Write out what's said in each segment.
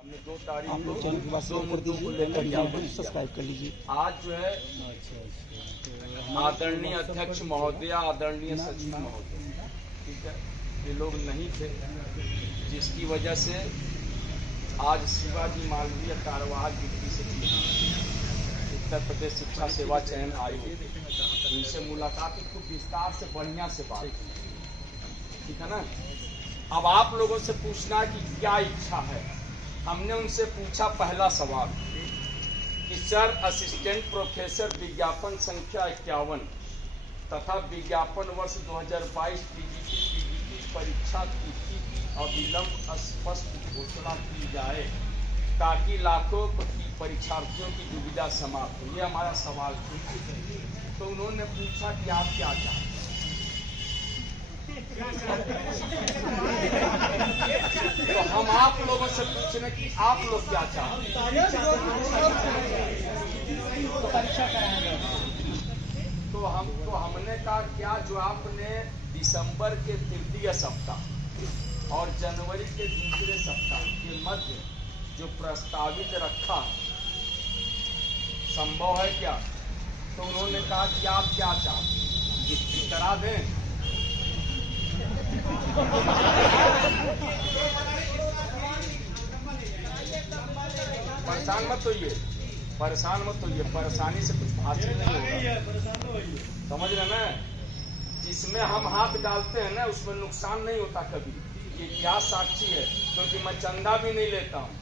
हमने 2 तारीख आप लोग चैनल की बात को 2 मुद्दों को लेकर ज्ञापन सब्सक्राइब कर लीजिए। आज जो है आदरणीय अध्यक्ष महोदय, आदरणीय सचिव महोदय, ठीक है, ये लोग नहीं थे, जिसकी वजह से आज शिवाजी मालवीय कार्यवाहक डिप्टी सचिव उत्तर प्रदेश शिक्षा सेवा चयन आयोग, उनसे मुलाकात की, खूब विस्तार से बढ़िया से बात, ठीक है ना। अब आप लोगों से पूछना कि क्या इच्छा है। हमने उनसे पूछा पहला सवाल कि सर, असिस्टेंट प्रोफेसर विज्ञापन संख्या 51 तथा विज्ञापन वर्ष 2022 पीजीटी परीक्षा तिथि की अविलंब स्पष्ट घोषणा की जाए ताकि लाखों परीक्षार्थियों की दुविधा समाप्त हो। ये हमारा सवाल था। तो उन्होंने पूछा कि आप क्या चाहते हैं। तो हम आप लोगों से पूछ रहे कि आप लोग क्या चाहते हैं। तो हमने कहा क्या जो आपने दिसंबर के तृतीय सप्ताह और जनवरी के दूसरे सप्ताह के मध्य जो प्रस्तावित रखा संभव है क्या। तो उन्होंने कहा कि आप क्या चाहते हैं, करा दें। परेशान मत होइए, परेशान मत होइए, परेशानी से कुछ हासिल नहीं होगा, समझ रहे ना। जिसमें हम हाथ डालते हैं ना उसमें नुकसान नहीं होता कभी। ये इतिहास साक्षी है, क्योंकि मैं चंदा भी नहीं लेता हूँ,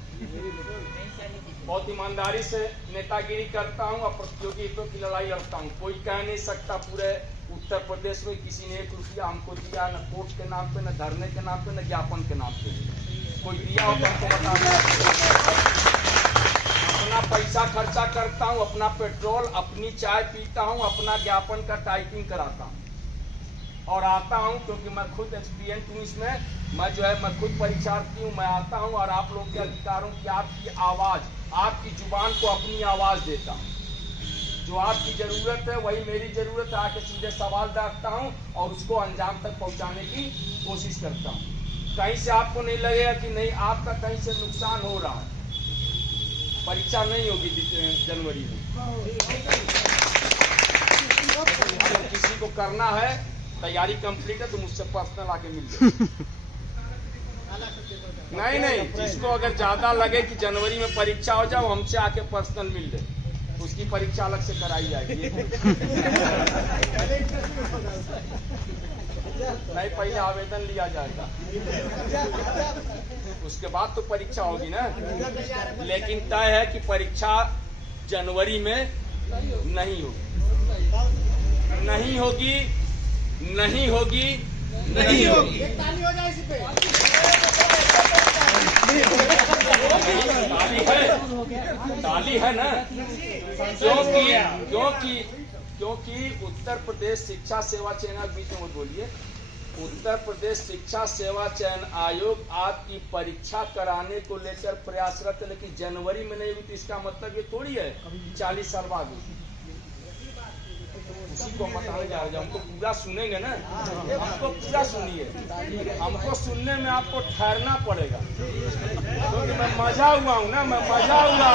बहुत ईमानदारी से नेतागिरी करता हूँ और प्रतियोगी हितों की लड़ाई लड़ता हूँ। कोई कह नहीं सकता पूरे उत्तर प्रदेश में किसी ने 1 रुपया हमको दिया, न कोर्ट के नाम पे, न धरने के नाम पे, न ज्ञापन के नाम पे। कोई दिया हो तो हमको बता। अपना पैसा खर्चा करता हूँ, अपना पेट्रोल, अपनी चाय पीता हूँ, अपना ज्ञापन का टाइपिंग कराता हूँ और आता हूँ, क्योंकि मैं खुद एक्सपीरियंस हूँ इसमें। मैं खुद परीक्षार्थी हूँ। मैं आता हूँ और आप लोगों के अधिकारों की, आपकी आवाज, आपकी जुबान को अपनी आवाज देता हूँ। जो आपकी जरूरत है वही मेरी जरूरत है। आके सीधे सवाल रखता हूँ और उसको अंजाम तक पहुँचाने की कोशिश करता हूँ। कहीं से आपको नहीं लगेगा कि नहीं आपका कहीं से नुकसान हो रहा है। परीक्षा नहीं होगी जनवरी में। अगर किसी को करना है, तैयारी कंप्लीट है, तो मुझसे पर्सनल आके मिल जाए। नहीं, जिसको अगर ज्यादा लगे कि जनवरी में परीक्षा हो जाए, हमसे आके पर्सनल मिल ले, उसकी परीक्षा अलग से कराई जाएगी। नहीं, पहले आवेदन लिया जाएगा, उसके बाद तो परीक्षा होगी ना। लेकिन तय है कि परीक्षा जनवरी में नहीं होगी, नहीं होगी, नहीं होगी, नहीं होगी। ताली है ना। क्योंकि उत्तर प्रदेश शिक्षा सेवा चयन, बीच में मत बोलिए, उत्तर प्रदेश शिक्षा सेवा चयन आयोग आपकी परीक्षा कराने को लेकर प्रयासरत है, लेकिन जनवरी में नहीं हुई तो इसका मतलब ये थोड़ी है 40 साल बाद होगी। उसी को बताने जा रहे हैं। हमको पूरा सुनेंगे ना, हमको पूरा सुनिए। हमको सुनने में आपको ठहरना पड़ेगा, क्योंकि मैं मजा हुआ हूँ ना, मैं मजा हुआ।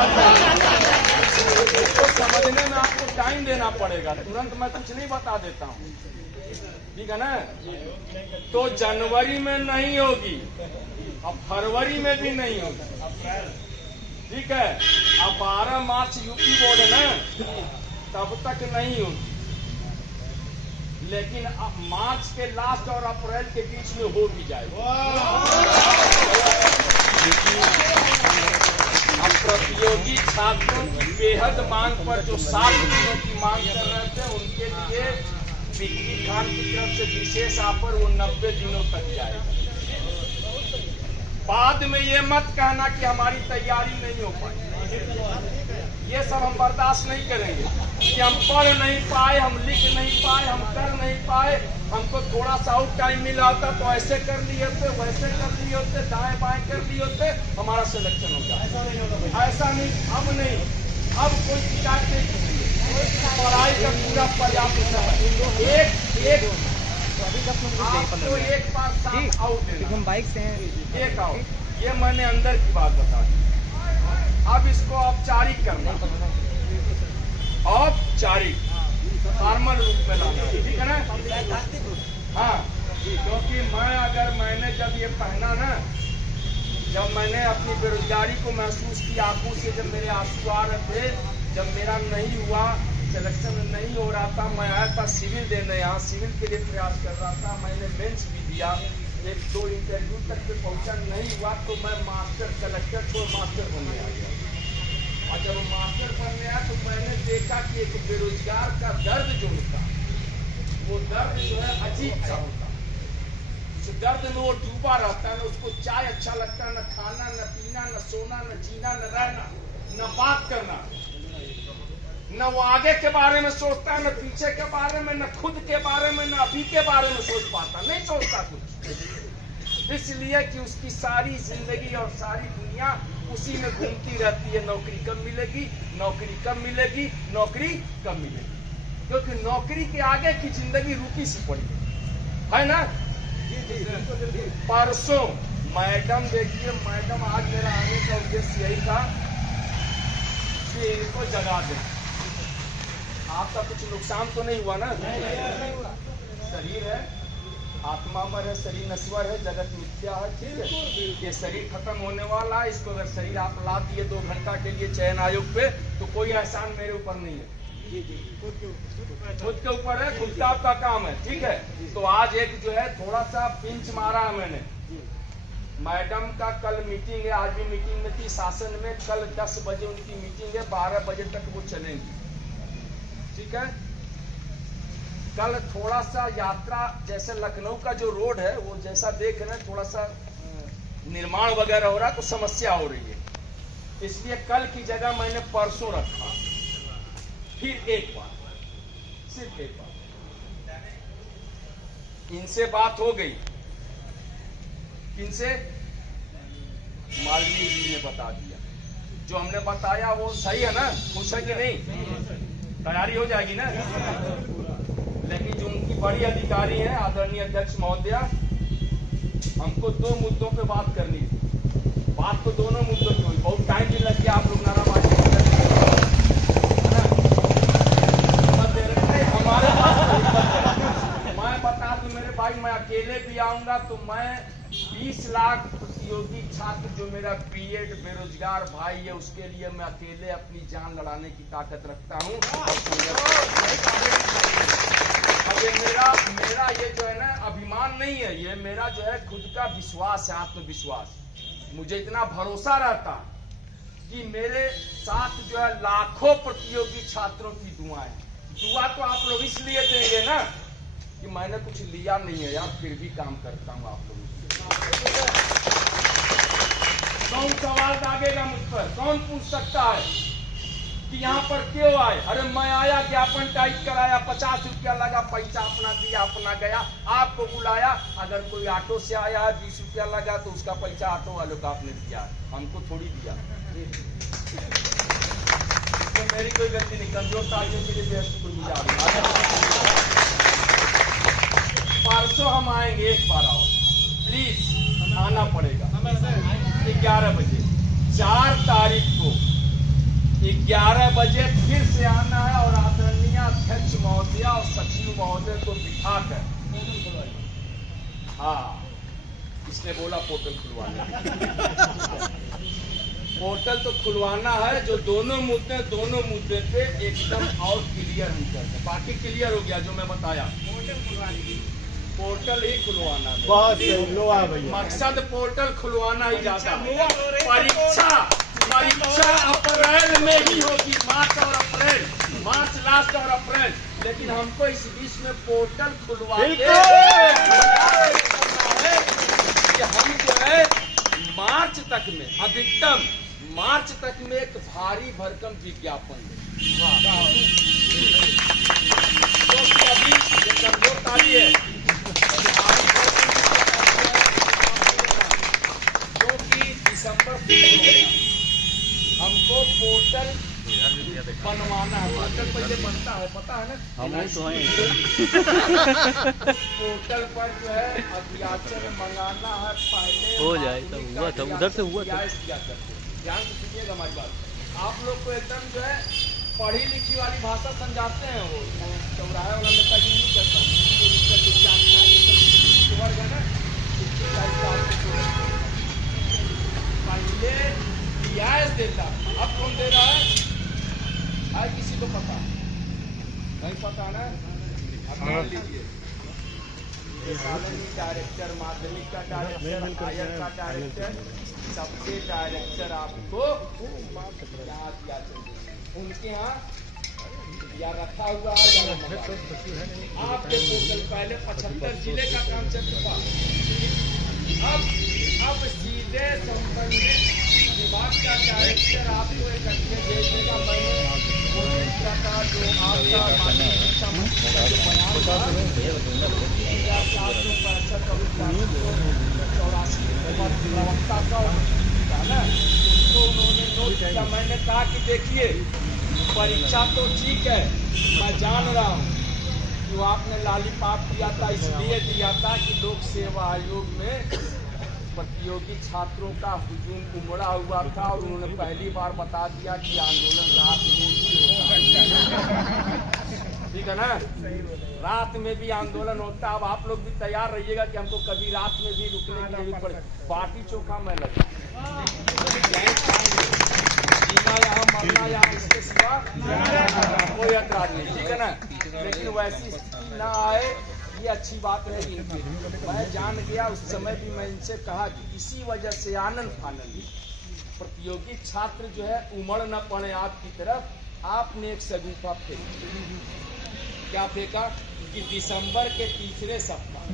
इसको समझने में आपको टाइम देना पड़ेगा, तुरंत मैं कुछ नहीं बता देता हूँ, ठीक है ना। तो जनवरी में नहीं होगी, अब फरवरी में भी नहीं होगी, ठीक है। अब 12 मार्च यूपी बोर्ड है ना, तब तक नहीं होगी। लेकिन अब मार्च के लास्ट और अप्रैल के बीच में हो भी जाएगा। अब प्रतियोगी छात्रों की बेहद मांग पर जो 60 दिनों की मांग कर रहे थे, उनके लिए बिक्री खान की तरफ से विशेष ऑफर, वो 90 दिनों तक जाएगा। बाद में ये मत कहना कि हमारी तैयारी नहीं हो पाई। ये सब हम बर्दाश्त नहीं करेंगे कि हम पढ़ नहीं पाए, हम लिख नहीं पाए, हम कर नहीं पाए। हमको थोड़ा सा और टाइम मिला होता तो ऐसे कर लिए होते, वैसे कर लिए होते, दाएं बाएं कर लिए होते, हमारा सिलेक्शन हो जाए। ऐसा नहीं, अब नहीं, अब कोई शिकायत नहीं कीजिए। पढ़ाई का पूरा पर्याप्त समय, एक आपको एक बार साथ आउट देना, हम बाइक से हैं, एक आउट ये मैंने अंदर की बात बता दी। अब इसको औपचारिक करना, औपचारिक फॉर्मल रूप में लाना, ठीक है ना? हाँ, क्योंकि मैंने जब ये पहना ना, जब मैंने अपनी बेरोजगारी को महसूस किया, आंखों से जब मेरे आंसू आ रहे थे, जब मेरा नहीं हुआ, सिलेक्शन नहीं हो रहा था, मैं आया था सिविल देने, यहाँ सिविल के लिए प्रयास कर रहा था, मैंने मेंस भी दिया, 1-2 इंटरव्यू तक पे पहुंचा, नहीं हुआ तो मैं मास्टर कलेक्टर को मास्टर बनने आ गया। और जब मास्टर बनने आया तो मैंने देखा कि एक बेरोजगार का दर्द जो होता, वो दर्द जो है अजीब सा होता, उस दर्द में वो डूबा रहता है, न उसको चाय अच्छा लगता है, न खाना, न पीना, न सोना, न जीना, न रहना, न बात करना, न वो आगे के बारे में सोचता है, न पीछे के बारे में, न खुद के बारे में, न अभी के बारे में सोच पाता, नहीं सोचता कुछ, इसलिए कि उसकी सारी जिंदगी और सारी दुनिया उसी में घूमती रहती है। नौकरी कब मिलेगी, नौकरी कब मिलेगी, नौकरी कब मिलेगी, क्योंकि नौकरी के आगे की जिंदगी रुकी सी पड़ी है ना। परसों मैडम, देखिए मैडम, आज मेरा आने का उद्देश्य यही था कि इनको जगा दें। आपका कुछ नुकसान तो नहीं हुआ ना? शरीर है, आत्मा अमर है, शरीर नश्वर है, जगत मिथ्या है, ठीक है। ये शरीर खत्म होने वाला है, इसको अगर शरीर आप ला दिए 2 घंटा के लिए चयन आयोग पे, तो कोई एहसान मेरे ऊपर नहीं है, खुद के ऊपर है, खुद का आपका काम है, ठीक है। तो आज एक जो है थोड़ा सा पिंच मारा है मैंने। मैडम का कल मीटिंग है, आज भी मीटिंग में थी शासन में, कल 10 बजे उनकी मीटिंग है, 12 बजे तक वो चलेंगी, ठीक है। कल थोड़ा सा यात्रा, जैसे लखनऊ का जो रोड है वो जैसा देख रहे हैं, थोड़ा सा निर्माण वगैरह हो रहा है, तो समस्या हो रही है, इसलिए कल की जगह मैंने परसों रखा। फिर एक बार, सिर्फ एक बार इनसे बात हो गई, किनसे? मालवीय जी ने बता दिया, जो हमने बताया वो सही है ना, खुश है कि नहीं? तैयारी हो जाएगी ना। लेकिन जो उनकी बड़ी अधिकारी हैं, आदरणीय अध्यक्ष महोदया, हमको 2 मुद्दों पे बात करनी थी। बात तो दोनों मुद्दों की हुई, बहुत टाइम भी लग गया, आप लोग नाराबाजी हमारे मैं बता दूं मेरे भाई, मैं अकेले भी आऊंगा तो मैं 20 लाख प्रतियोगी छात्र, जो मेरा बीएड बेरोजगार भाई है, उसके लिए मैं अकेले अपनी जान लड़ाने की ताकत रखता हूं। अब ये मेरा ये जो है ना अभिमान नहीं है, ये मेरा जो है खुद का विश्वास है, आत्मविश्वास। मुझे इतना भरोसा रहता कि मेरे साथ जो है लाखों प्रतियोगी छात्रों की दुआएं। दुआ तो आप लोग इसलिए देंगे ना कि मैंने कुछ लिया नहीं है यार, फिर भी काम करता हूँ आप लोगों के। कौन सवाल दागेगा मुझ पर? कौन पूछ सकता है कि यहाँ पर क्यों आए? अरे मैं आया, ज्ञापन टाइप कराया, 50 रुपया लगा, पैसा अपना दिया, अपना गया, आपको बुलाया। अगर कोई ऑटो से आया है, 20 रुपया लगा, तो उसका पैसा ऑटो वालों का आपने दिया, हमको थोड़ी दिया। तो मेरी कोई गलती नहीं, कमजोर तालियों के लिए शुक्रगुजार। परसों हम आएंगे, एक बार आओ प्लीज, आना पड़ेगा 11 बजे, 4 तारीख को 11 बजे फिर से आना है, और आदरणीय अध्यक्ष महोदय और सचिव महोदय को बिठाकर, हाँ इसने बोला पोर्टल खुलवाना, पोर्टल तो खुलवाना है। जो दोनों मुद्दे पे एकदम और क्लियर हम करते हैं, बाकी क्लियर हो गया जो मैं बताया। पोर्टल ही खुलवाना है, बहुत सही, मकसद पोर्टल खुलवाना ही जाता है। परीक्षा अप्रैल में ही होगी, मार्च और अप्रैल, मार्च लास्ट और अप्रैल, लेकिन हमको इस बीच में पोर्टल खुलवा के हम जो है मार्च तक में, अधिकतम मार्च तक में एक भारी भरकम विज्ञापन दें। तो अभी ये कमजोर ताली है, जो कि दिसंबर हमको पोर्टल बनवाना है। पोर्टल पर ये बनता है, पता है ना? हम तो हैं। पोर्टल पर जो है अध्याचन मंगाना है, पहले हो जाए तो हुआ था, उधर से हुआ था। ध्यान से सुनिएगा हमारी बात। आप लोग को एकदम जो है पढ़ी लिखी वाली भाषा समझाते हैं। वो चौराहे वाला नेताजी नहीं करता हूँ, वर्ग है ना, पहले रियायत देता, अब कौन दे रहा है? किसी को पता नहीं? पता ना? अब मान लीजिए डायरेक्टर, माध्यमिक का डायरेक्टर, हायर का डायरेक्टर, सबके डायरेक्टर आपको यहाँ दिया चाहिए। उनके यहाँ या रखा हुआ है या आपके पोर्टल पहले 75 जिले का काम चल चुका। अब सीधे संबंधित विभाग का डायरेक्टर आपको इकट्ठे भेज देगा। मैंने था जो आपका माध्यमिक शिक्षा मंत्री का जो बयान था 84 प्रवक्ता का ना, तो उन्होंने नोट किया। मैंने कहा कि देखिए परीक्षा तो ठीक है, मैं जान रहा हूँ कि वो आपने लालीपाप दिया था, इसलिए दिया था कि लोक सेवा आयोग में प्रतियोगी छात्रों का हुजूम उमड़ा हुआ था और उन्होंने पहली बार बता दिया कि आंदोलन रात में भी होता है। ठीक है ना? रात में भी आंदोलन होता है। अब आप लोग भी तैयार रहिएगा कि हमको कभी रात में भी रुकने की जरूरत पड़े। बाटी चोखा मैं लगा जीना यहाँ मरना यहाँ, इसके सिवा कोई ऐतराज नहीं। ठीक है ना? लेकिन वैसी स्थिति ना आए, ये अच्छी बात रहेगी इनकी। मैं जान गया, उस समय भी मैं इनसे कहा कि इसी वजह से आनंद फानंद प्रतियोगी छात्र जो है उमड़ न पड़े आपकी तरफ, आपने एक सगुफा फेंका। क्या फेंका कि दिसंबर के तीसरे सप्ताह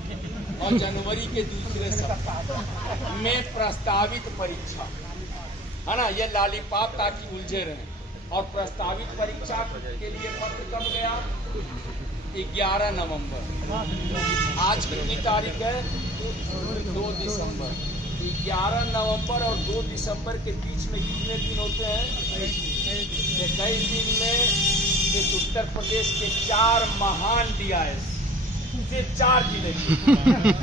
और जनवरी के दूसरे सप्ताह में प्रस्तावित परीक्षा है ना, ये लालीपाप ताकि उलझे रहे। और प्रस्तावित परीक्षा के लिए पत्र कब गया? 11 नवंबर। आज कितनी तारीख है? 2 दिसंबर। 11 नवंबर और 2 दिसंबर के बीच में कितने दिन होते हैं? 21 दिन में इस उत्तर प्रदेश के 4 महान DIS, सिर्फ 4 जिले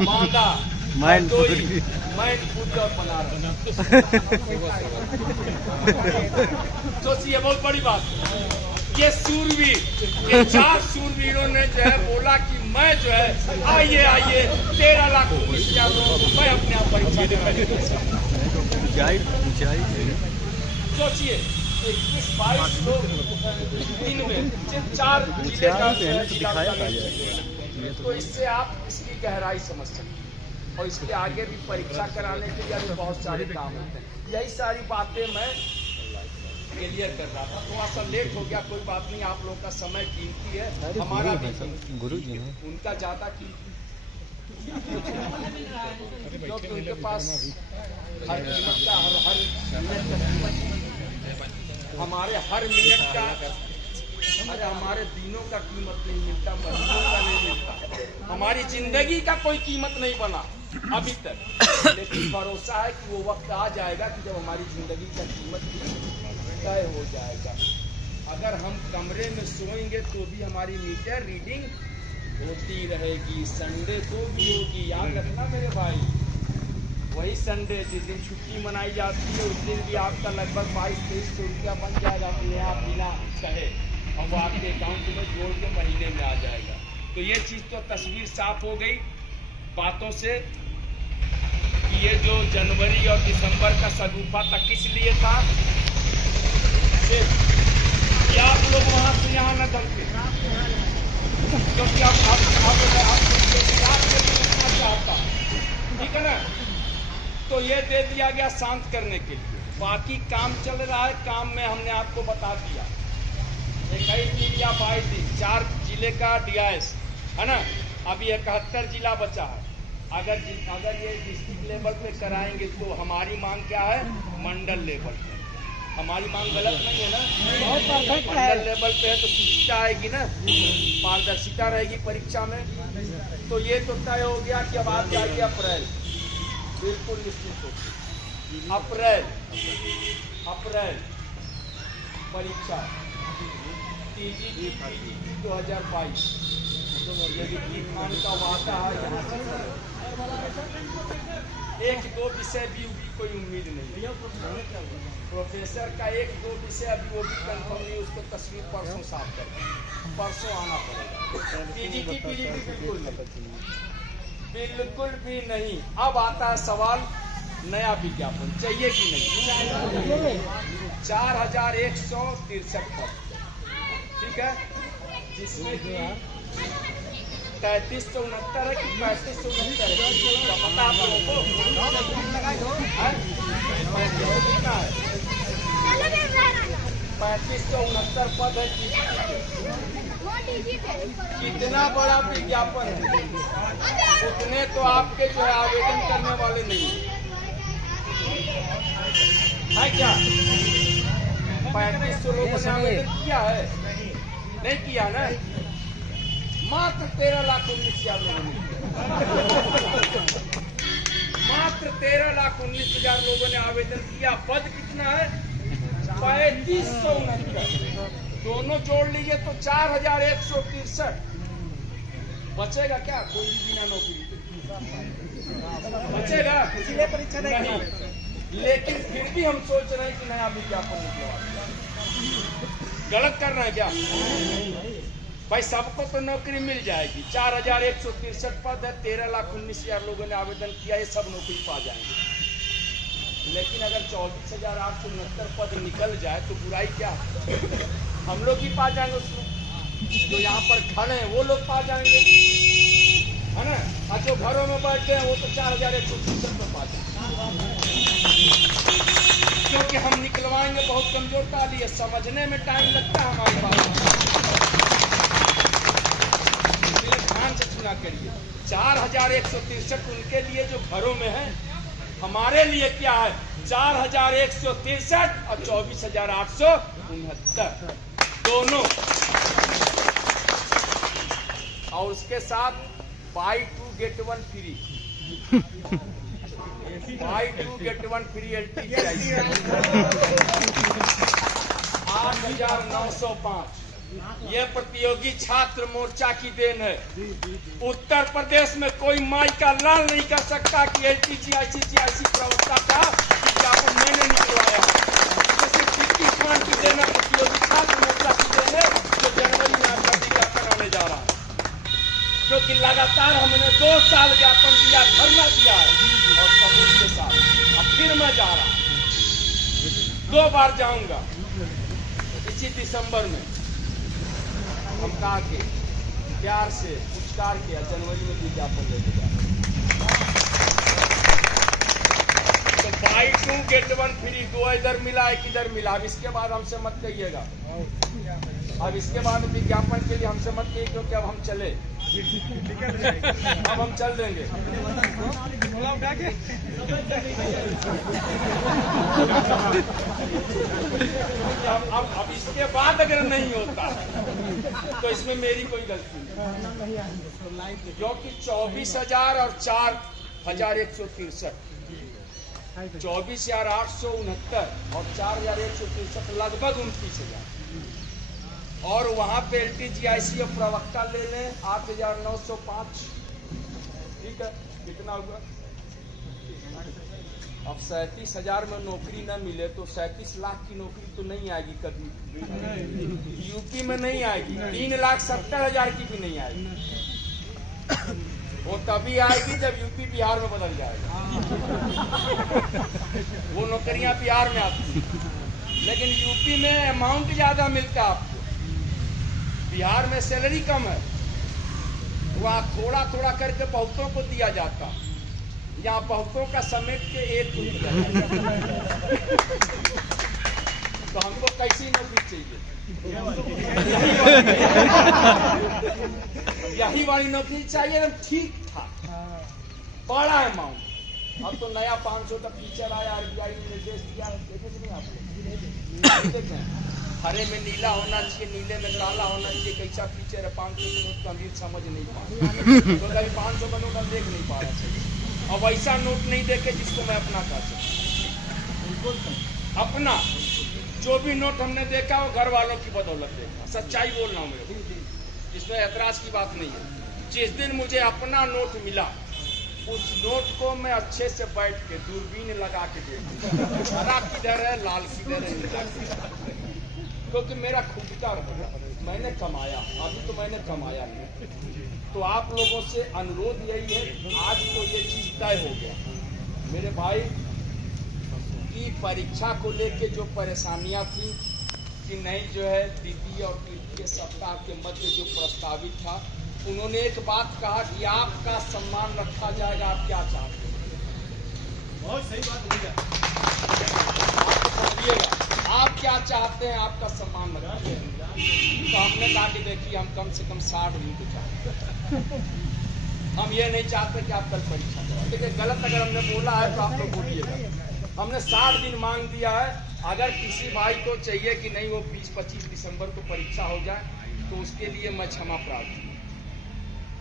मांगा, मैनपुरी और बनारस। सोचिए, बहुत बड़ी बात। ये सूरवीर, ये 4 सूरवीरों ने जो है बोला कि मैं जो है आइए 13 लाख 19,000 लोगों को मैं अपने आप परीक्षा देगा। सोचिए 21-22 लोग दिन में सिर्फ 4 जिले का दिखाया। तो इससे आप इसकी गहराई समझ सकते हैं। और इसके आगे भी परीक्षा कराने के लिए बहुत सारे काम होते हैं। यही सारी बातें मैं क्लियर कर रहा था। थोड़ा सा लेट हो गया, कोई बात नहीं। आप लोगों का समय कीमती है, हमारा भी गुरु जी उनका ज्यादा कीमती, क्योंकि उनके पास हर कीमत का हर मिनट का कीमत, हमारे हर मिनट का, अरे हमारे दिनों का कीमत नहीं मिलता, महीनों का नहीं मिलता, हमारी जिंदगी का कोई कीमत नहीं बना अभी तक। लेकिन भरोसा है कि वो वक्त आ जाएगा कि जब हमारी जिंदगी का कीमत तय हो जाएगा। अगर हम कमरे में सोएंगे तो भी हमारी मीटर रीडिंग होती रहेगी, संडे को भी होगी। याद रखना मेरे भाई, वही संडे जिस दिन छुट्टी मनाई जाती है उस दिन भी आपका लगभग 22-23 रुपया बन जाएगा अपने आप बिना कहे, और वो आपके अकाउंट में जोड़ के महीने में आ जाएगा। तो ये चीज़ तो तस्वीर साफ हो गई बातों से कि ये जो जनवरी और दिसंबर का सगुफा था किस लिए था? कि आप लोग वहाँ से यहाँ न धमके, क्योंकि आप चाहता, ठीक है ना? तो ये दे दिया गया शांत करने के लिए। बाकी काम चल रहा है, काम में हमने आपको बता दिया 21 दिन या 22 दिन 4 जिले का DIS है ना। अभी 71 जिला बचा है। अगर ये डिस्ट्रिक्ट लेवल पे कराएंगे तो हमारी मांग क्या है? मंडल लेवल पे। हमारी मांग गलत नहीं है ना? मंडल लेवल पे है तो सुचिता आएगी ना, पारदर्शिता रहेगी परीक्षा में। तो ये तो तय हो गया कि अब आप जाइए अप्रैल, बिल्कुल निश्चित हो, अप्रैल परीक्षा TGT 2022 यदि खान का वादा है यहाँ से एक दो विषय भी कोई उम्मीद नहीं। प्रोफेसर का एक दो विषय अभी वो भी कंफर्म नहीं, उसको तस्वीर परसों साफ कर, परसों आना पड़ेगा। TGT बिल्कुल भी नहीं। अब आता है सवाल नया विज्ञापन चाहिए कि नहीं। 4163 पद, ठीक है, जिसमें कि 3369 है कि 3569 है, क्या पता आप लोगों को? 3569 पद है। कितना बड़ा विज्ञापन है, उतने तो आपके जो है आवेदन करने वाले नहीं है क्या? 3500 लोगों ने आवेदन किया है, नहीं किया ना? मात्र 13,19,000 लोगों ने, मात्र 13,19,000 लोगों ने आवेदन किया। पद कितना है? 3569। दोनों जोड़ लीजिए तो 4163। बचेगा क्या कोई भी बिना नौकरी? बचेगा नहीं। लेकिन फिर भी हम सोच रहे हैं कि नया विज्ञापन निकलवा। गलत कर रहे हैं क्या भाई? सबको तो नौकरी मिल जाएगी। 4163 पद है, 13,19,000 लोगों ने आवेदन किया, ये सब नौकरी पा जाएंगे। लेकिन अगर 24,869 पद निकल जाए तो बुराई क्या? हम लोग ही पा जाएंगे उसमें, जो यहाँ पर खड़े हैं वो लोग पा जाएंगे, है ना? और जो घरों में बैठे हैं वो तो 4163 में पा जाएंगे, क्योंकि हम निकलवाएंगे बहुत कमजोर ताली है, समझने में टाइम लगता है हमारे पास। ध्यान से सुना करिए। 4163 उनके लिए जो घरों में है, हमारे लिए क्या है? 4163 और 24,869 दोनों, और उसके साथ buy 2 get 1 free, buy 2 get 1 free LTG 8,905। ये प्रतियोगी छात्र मोर्चा की देन है। उत्तर प्रदेश में कोई माई का लाल नहीं कर सकता कि LTG-ICT प्रवक्ता का विज्ञापन मैंने निकलवाया। सिर्फ खान की देन है, प्रतियोगी छात्र मोर्चा की देन है, जो जनवरी में आपका विज्ञापन आने जा रहा है। क्योंकि लगातार हमने 2 साल ज्ञापन दिया, धरना दिया है और सबूत के साथ। अब फिर मैं जा रहा हूँ, 2 बार जाऊंगा इसी दिसंबर में। हम कहा के प्यार से पुरस्कार किया, जनवरी में विज्ञापन लेके जा रहे। तो buy 2 get 1 फ्री, 2 इधर मिला, 1 इधर मिला। अब इसके बाद हमसे मत कहिएगा, अब इसके बाद विज्ञापन के लिए हमसे मत कहिए, क्योंकि अब हम चले, अब हम चल देंगे। अब इसके बाद अगर नहीं होता तो इसमें मेरी कोई गलती नहीं, क्योंकि 24,000 और 4,163, 24,869 और 4,163 लगभग 29,000। और वहां पे LTG-IC प्रवक्ता ले लें 8,905, ठीक है, कितना होगा? अब 37,000 में नौकरी न मिले तो 37 लाख की नौकरी तो नहीं आएगी कभी, यूपी में नहीं आएगी। 3,70,000 की भी नहीं आएगी। वो तभी आएगी जब यूपी बिहार में बदल जाएगा। वो नौकरियां बिहार में आती हैं, लेकिन यूपी में अमाउंट ज्यादा मिलता है आपको, बिहार में सैलरी कम है। वहाँ थोड़ा थोड़ा करके बहुतों को दिया जाता, यहाँ बहुतों का समेट के एक को दिया जाता। तो हमको कैसी नौकरी चाहिए? यही वाली नौकरी चाहिए, एकदम ठीक ठाक, बड़ा अमाउंट। अब तो नया 500 का फीचर आया, RBI ने निर्देश दिया, देखे नहीं आप लोग? देखें, हरे में नीला होना चाहिए, नीले में काला होना चाहिए, कैसा फीचर है। 500 के नोट का अमीर समझ नहीं पा रहा, तो कभी 500 का नोट हम देख नहीं पा रहे। अब ऐसा नोट नहीं देखे जिसको मैं अपना कह सकूं, अपना जो भी नोट हमने देखा वो घर वालों की बदौलत देखा, सच्चाई बोल रहा हूँ मेरे, इसमें ऐतराज की बात नहीं है। जिस दिन मुझे अपना नोट मिला, उस नोट को मैं अच्छे से बैठ के दूरबीन लगा के देखूं, हरा किधर है, लाल किधर है, नीला किधर है, क्योंकि मेरा खुद का मैंने कमाया, अभी तो मैंने कमाया नहीं। तो आप लोगों से अनुरोध यही है, आज तो ये चीज तय हो गया। मेरे भाई की परीक्षा को लेके जो परेशानियां थी कि नहीं जो है द्वितीय और तृतीय सप्ताह के मध्य जो प्रस्तावित था, उन्होंने एक बात कहा कि आपका सम्मान रखा जाएगा। आप क्या चाहते हैं? बहुत सही बात बोलिएगा, आप क्या चाहते हैं? आपका सम्मान रखा जाएगा। तो हमने कहा कि देखिए हम कम से कम 60 दिन को चाहते, हम ये नहीं चाहते कि आप कल परीक्षा करें। देखिए गलत अगर हमने बोला है तो आप लोग बोलिएगा। हमने 60 दिन मांग दिया है। अगर किसी भाई को चाहिए कि नहीं वो 20-25 दिसंबर को परीक्षा हो जाए, तो उसके लिए मैं क्षमा प्रार्थी हूँ।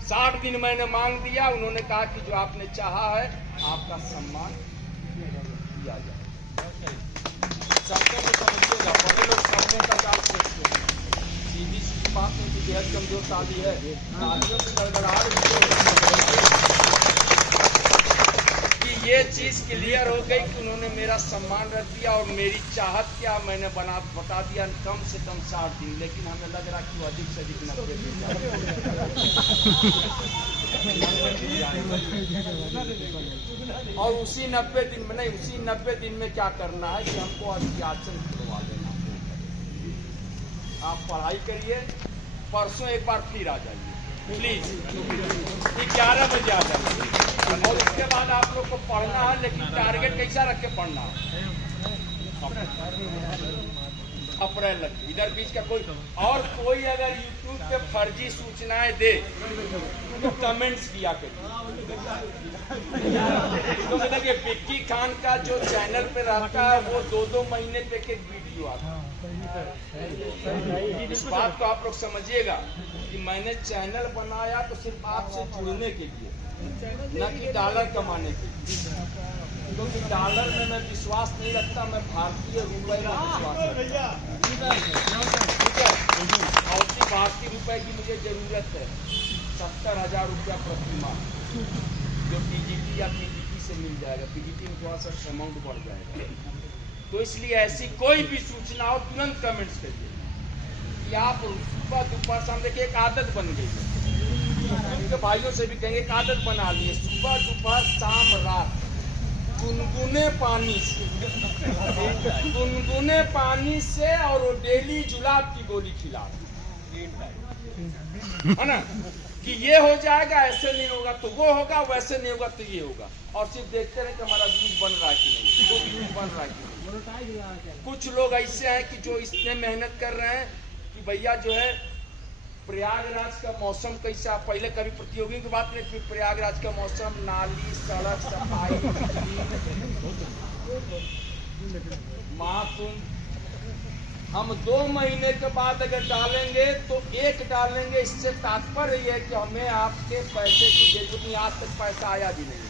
60 दिन मैंने मांग दिया, उन्होंने कहा कि जो आपने चाहा है आपका सम्मान किया जाए। शब्दों को समझिएगा, बड़े लोग शब्दों का जाल सोचते हैं, सीधी सी बात नहीं कि बेहद कमजोर ताली है, तालियों की गड़गड़ाहट कि ये चीज क्लियर हो गई कि उन्होंने मेरा सम्मान रख दिया। और मेरी चाहत क्या मैंने बता दिया, कम से कम 60 दिन, लेकिन हमें लग रहा कि वो अधिक से अधिक 90 दिन। और उसी 90 दिन में नहीं, उसी 90 दिन में क्या करना है कि हमको अध्याचन करवा देना। आप पढ़ाई करिए, परसों एक बार फिर आ जाइए प्लीज, 11 बजे आ जाइए। और उसके बाद आप लोग को पढ़ना है, लेकिन टारगेट कैसा रख के पढ़ना है? अप्रैल लग, इधर बीच का कोई और कोई अगर यूट्यूब पे फर्जी सूचनाएं दे तो कमेंट्स किया करिए। तो मतलब ये विक्की खान का जो चैनल पे रहता है वो 2-2 महीने पे एक वीडियो आता है। इस बात को आप लोग समझिएगा कि मैंने चैनल बनाया तो सिर्फ आपसे जुड़ने के लिए, न कि डॉलर कमाने के लिए, क्योंकि डॉलर में मैं विश्वास नहीं रखता, मैं भारतीय रुपए में विश्वास रखता हूं। ठीक है, और उसी भारतीय रुपए की मुझे जरूरत है। 70,000 रुपया प्रति माह जो पीजीटी या पीजीटी से मिल जाएगा। पीजीटी में थोड़ा सा अमाउंट बढ़ जाएगा। तो इसलिए ऐसी कोई भी सूचना हो तुरंत कमेंट्स करिए कि आप सुबह दोपहर शाम। देखिए एक आदत बन गई है, तो भाइयों से भी कहेंगे एक आदत बना लिए, सुबह दोपहर शाम रात गुनगुने पानी से और वो डेली जुलाब की गोली खिला, है ना, कि ये हो जाएगा, ऐसे नहीं होगा तो वो होगा, वैसे नहीं होगा तो ये होगा। और सिर्फ देखते रहे कि हमारा दूध बन रहा है कि नहीं, वो दूध बन रहा है कि नहीं। कुछ लोग ऐसे हैं कि जो इसमें मेहनत कर रहे हैं कि भैया जो है प्रयागराज का मौसम कैसा, पहले कभी प्रतियोगियों की बात नहीं, फिर प्रयागराज का मौसम, नाली, सड़क, सफाई, मासूम। हम 2 महीने के बाद अगर डालेंगे तो एक डालेंगे। इससे तात्पर्य ये है कि हमें आपके पैसे की जरूरत नहीं, आज तक पैसा आया भी नहीं।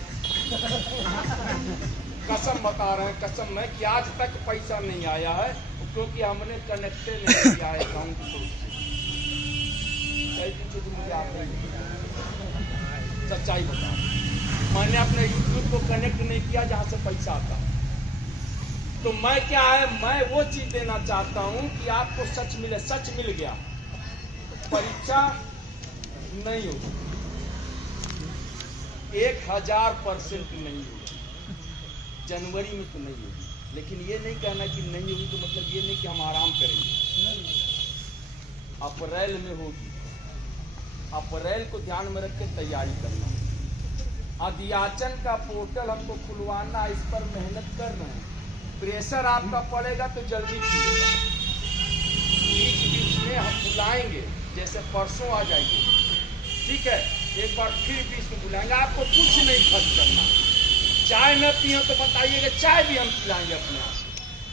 कसम बता रहे हैं, कसम है कि आज तक पैसा नहीं आया है, क्योंकि हमने कनेक्टेड नहीं किया है अकाउंट को। मुझे आपने सच्चाई बता, मैंने अपने यूट्यूब को कनेक्ट नहीं किया जहां से पैसा आता। तो मैं क्या है, मैं वो चीज देना चाहता हूं कि आपको सच मिले। सच मिल गया, परीक्षा नहीं होगी, 1000% नहीं होगी। जनवरी में तो नहीं होगी, लेकिन ये नहीं कहना कि नहीं होगी तो मतलब ये नहीं कि हम आराम करेंगे। अप्रैल में होगी। अप्रैल को ध्यान में रख के तैयारी करना। अध्याचन का पोर्टल हमको खुलवाना, इस पर मेहनत कर रहे हैं। प्रेशर आपका पड़ेगा तो जल्दी खुलेगा। बीच में हम बुलाएंगे, जैसे परसों आ जाइए, ठीक है, एक बार फिर बीच में बुलाएंगे। आपको कुछ नहीं खर्च करना। चाय न पियो तो बताइएगा, चाय भी हम पिलाएंगे अपने यहाँ से,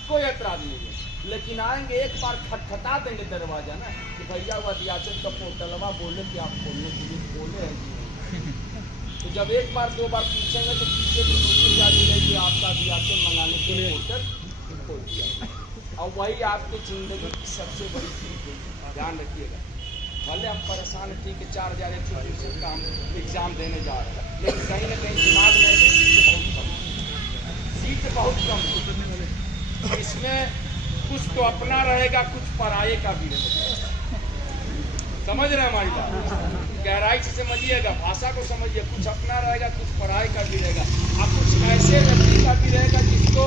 कोई ऐतराज नहीं है। लेकिन आएंगे एक बार खटखटा देंगे दरवाजा ना कि भैया वो अध्याचन का पोर्टलवा बोले कि आप खोलने के लिए बोले हैं। तो जब एक बार 2 बार पूछेंगे तो पीछे भी नोटिस जारी रहेगी, आपका अध्याचन मंगाने के लिए पोर्टल खोल दिया। और वही आपकी जिंदगी की सबसे बड़ी चीज है। ध्यान रखिएगा, भले हम परेशान थी कि 4130 का हम एग्जाम देने जा रहे हैं, लेकिन कहीं ना कहीं दिमाग में सीट बहुत कम है। इसमें कुछ तो अपना रहेगा, कुछ पराये का भी रहेगा। समझ रहे हैं हमारी बात? गहराई से समझिएगा, भाषा को समझिए। कुछ अपना रहेगा, कुछ पराये का भी रहेगा, और कुछ ऐसे व्यक्ति का भी रहेगा जिसको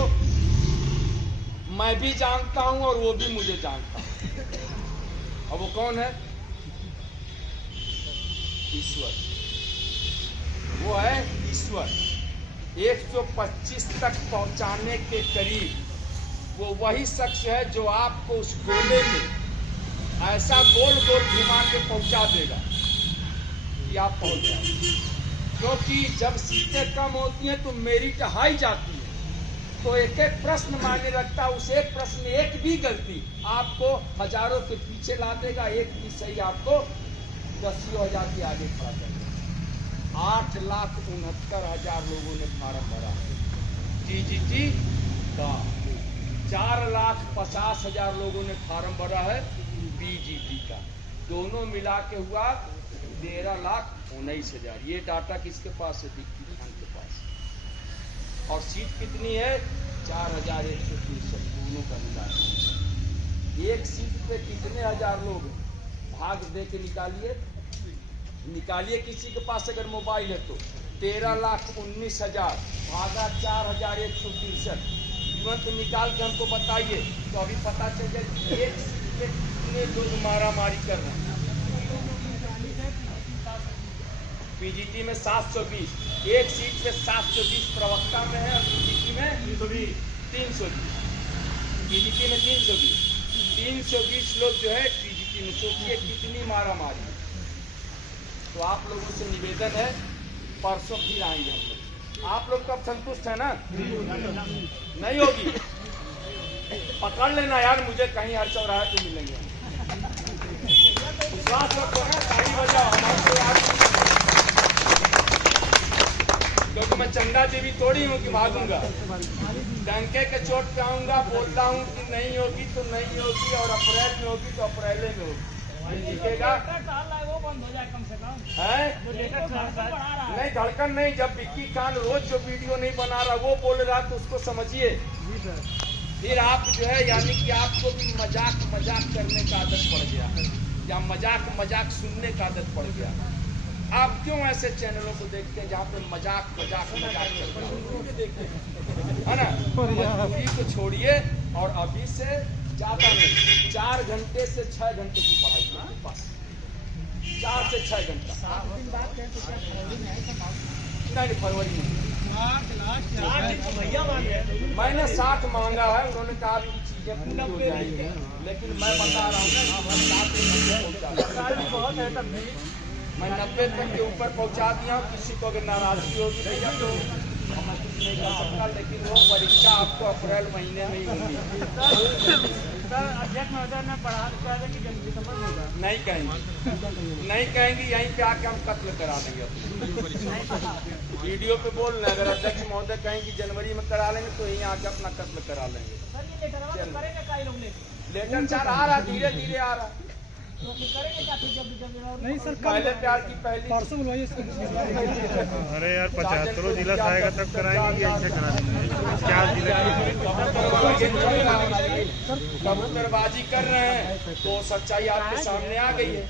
मैं भी जानता हूं और वो भी मुझे जानता है। और वो कौन है? ईश्वर। वो है ईश्वर। 125 तक पहुंचाने के करीब वो वही शख्स है जो आपको उस गोले में ऐसा गोल गोल घुमा के पहुंचा देगा कि आप पहुंच जाए। क्योंकि जब सीटें कम होती हैं तो मेरिट हाई जाती है, तो एक एक प्रश्न मायने रखता है। उस एक प्रश्न में एक भी गलती आपको हजारों के पीछे ला देगा, एक भी सही आपको 10,000 के आगे खड़ा कर देगा। 8,69,000 लोगों ने फार्म भरा है TGT का। 4,50,000 लोगों ने फार्म भरा है BGT का। दोनों मिला के हुआ 13,19,000। ये डाटा किसके पास है? डिप्टी खान के पास। और सीट कितनी है? 4,163। दोनों का मिला है। एक सीट पे कितने हजार लोग? भाग दे के निकालिए किसी के पास अगर मोबाइल है तो। 13,19,000 भागा 4,163, तुरंत निकाल के हमको बताइए, तो अभी पता चल जाए एक सीट पे कितने लोग मारा मारी कर रहे हैं। PGT में 720, एक सीट पे 720 प्रवक्ता में है, और PGT में 320। PGT में 320 लोग जो है PGT में। सोचिए कितनी मारा मारी है। तो आप लोगों से निवेदन है, परसों फिर आएंगे हम लोग। आप लोग तो अब संतुष्ट है ना? नहीं होगी? पकड़ लेना यार, मुझे कहीं हर चौराहे पे मिलेंगे। विश्वास रखो ना, सही वजह हमारे यार, क्योंकि मैं चंदा देवी थोड़ी हूँ कि भागूंगा। डंके के चोट पे आऊंगा, बोलता हूँ कि नहीं होगी तो नहीं होगी, और अप्रैल में होगी तो अप्रैल में होगी। दिखेगा वो बंद हो जाए कम से कम है? नहीं धड़कन नहीं। जब विक्की खान रोज जो वीडियो नहीं बना रहा वो बोल रहा तो उसको समझिए। फिर आप जो है यानी कि आपको भी मजाक करने का आदत पड़ गया, या मजाक सुनने का आदत पड़ गया। आप क्यों ऐसे चैनलों को देखते हैं जहाँ पे मजाक चल रहा है ना? मजबूरी को छोड़िए, और अभी से ज्यादा नहीं, 4 घंटे से 6 घंटे की पढ़ाई है बस। 4 से 6 घंटा। नहीं, फरवरी में मैंने 60 मांगा है। उन्होंने कहा कि चीजें पूरी हो जाएंगी, लेकिन मैं बता रहा हूँ मैं 90 तक के ऊपर पहुँचा दिया हूँ। किसी को अगर नाराजगी होगी भैया तो मैं कुछ नहीं कर सकता, लेकिन वो परीक्षा आपको अप्रैल महीने में ही होगी। अध्यक्ष महोदय ने पढ़ा कि दिसंबर में होगा। नहीं कहेंगे, यहीं पे आके हम कत्ल करा देंगे। वीडियो पे बोल रहे हैं, अगर अध्यक्ष महोदय कहेंगे जनवरी में करा लेंगे तो यहीं आके अपना कत्ल करा लेंगे। लेटर 4 आ रहा, धीरे धीरे आ रहा। नहीं सर, पहले प्यार की पहली परसों बुलवाइए। अरे यार 75 जिला आएगा तब कराएंगे, ऐसे करा देंगे। क्या कबूतरबाजी कर रहे हैं तो सच्चाई आपके सामने आ गई है।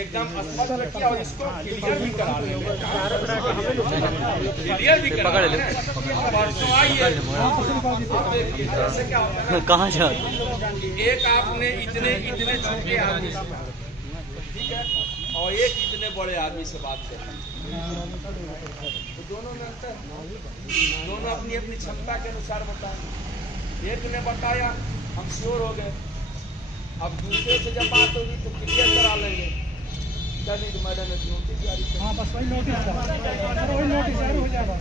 एकदम स्पष्ट किया, और इसको क्लियर भी करा लेंगे। परसों आइए, क्या होता है कहाँ जा? एक आपने इतने छोटे आदमी से, ठीक है, और एक इतने बड़े आदमी से बात कर, तो दोनों में अंतर, दोनों अपनी अपनी क्षमता के अनुसार बताए। एक ने बताया, हम श्योर हो गए। अब दूसरे से जब बात होगी तो क्लियर करा लेंगे। चलिए तो मैडम ने नोटिस जारी कर, हाँ बस वही नोटिस हो जाएगा।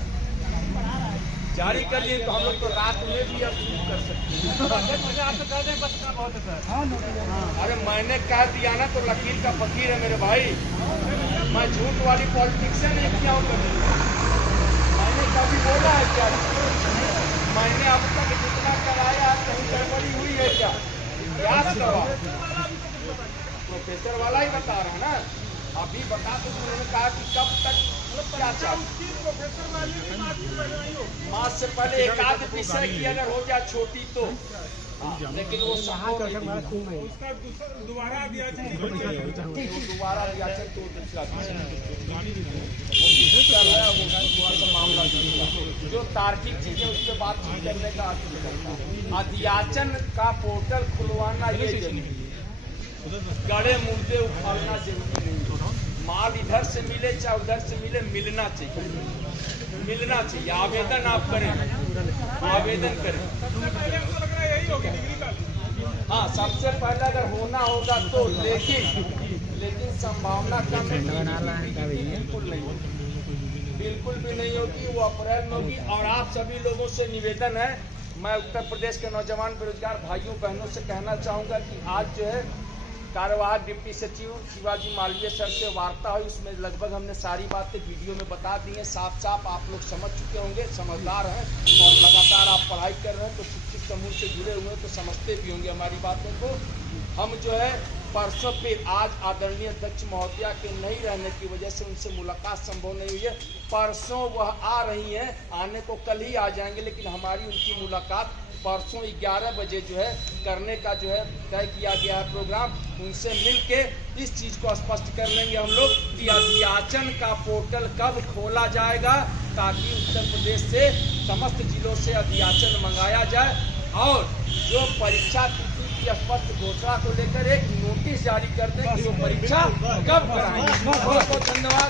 जारी कर लिए तो हम लोग तो रात में भी अप्रूव कर सकते हैं। अरे मैंने कह दिया ना, तो लकीर का फकीर है मेरे भाई। मैं झूठ वाली पॉलिटिक्स से नहीं किया हूँ कभी। मैंने कभी बोला है क्या? मैंने अब तक जितना कराया आया, कहीं गड़बड़ी हुई है क्या? प्रयास करवा, प्रोफेसर वाला ही बता रहा है ना, अभी बता तो उन्होंने कहा कि कब तक क्या चाहते, मास से पहले एक आध विषय की अगर हो जाए छोटी तो हाँ, लेकिन वो संभव नहीं, दोबारा दिया दोबारा दिया तो दूसरा मामला जो तार्किक चीजें उस पर बातचीत करने का अर्थ निकलता है। अध्याचन का पोर्टल खुलवाना ये जरूरी है, गड़े मुर्दे उखाड़ना जरूरी नहीं, माल इधर से मिले चाहे उधर से मिले, मिलना चाहिए, मिलना चाहिए। आवेदन आप करें, आवेदन करें, हाँ सबसे पहले अगर होना होगा तो, लेकिन संभावना कम है, बिल्कुल नहीं होगी, बिल्कुल भी नहीं होगी, वो अप्रैल में होगी। और आप सभी लोगों से निवेदन है, मैं उत्तर प्रदेश के नौजवान बेरोजगार भाइयों बहनों से कहना चाहूँगा कि आज जो है कार्यवाहक डिप्टी सचिव शिवाजी मालवीय सर से वार्ता हुई, उसमें लगभग हमने सारी बातें वीडियो में बता दी हैं, साफ साफ आप लोग समझ चुके होंगे, समझदार हैं और लगातार आप पढ़ाई कर रहे हैं तो शिक्षित समूह से जुड़े हुए हैं तो समझते भी होंगे हमारी बातों को। हम जो है परसों फिर आज आदरणीय अध्यक्ष महोदया के नहीं रहने की वजह से उनसे मुलाकात संभव नहीं हुई है, परसों वह आ रही हैं, आने को कल ही आ जाएंगे, लेकिन हमारी उनकी मुलाकात परसों 11 बजे जो है करने का जो है तय किया गया है प्रोग्राम। उनसे मिलके इस चीज़ को स्पष्ट कर लेंगे हम लोग कि अध्याचन का पोर्टल कब खोला जाएगा, ताकि उत्तर प्रदेश से समस्त जिलों से अध्याचन मंगाया जाए और जो परीक्षा तिथि की स्पष्ट घोषणा को लेकर एक नोटिस जारी कर दें कि वो परीक्षा कब कराएंगे। बहुत बहुत धन्यवाद।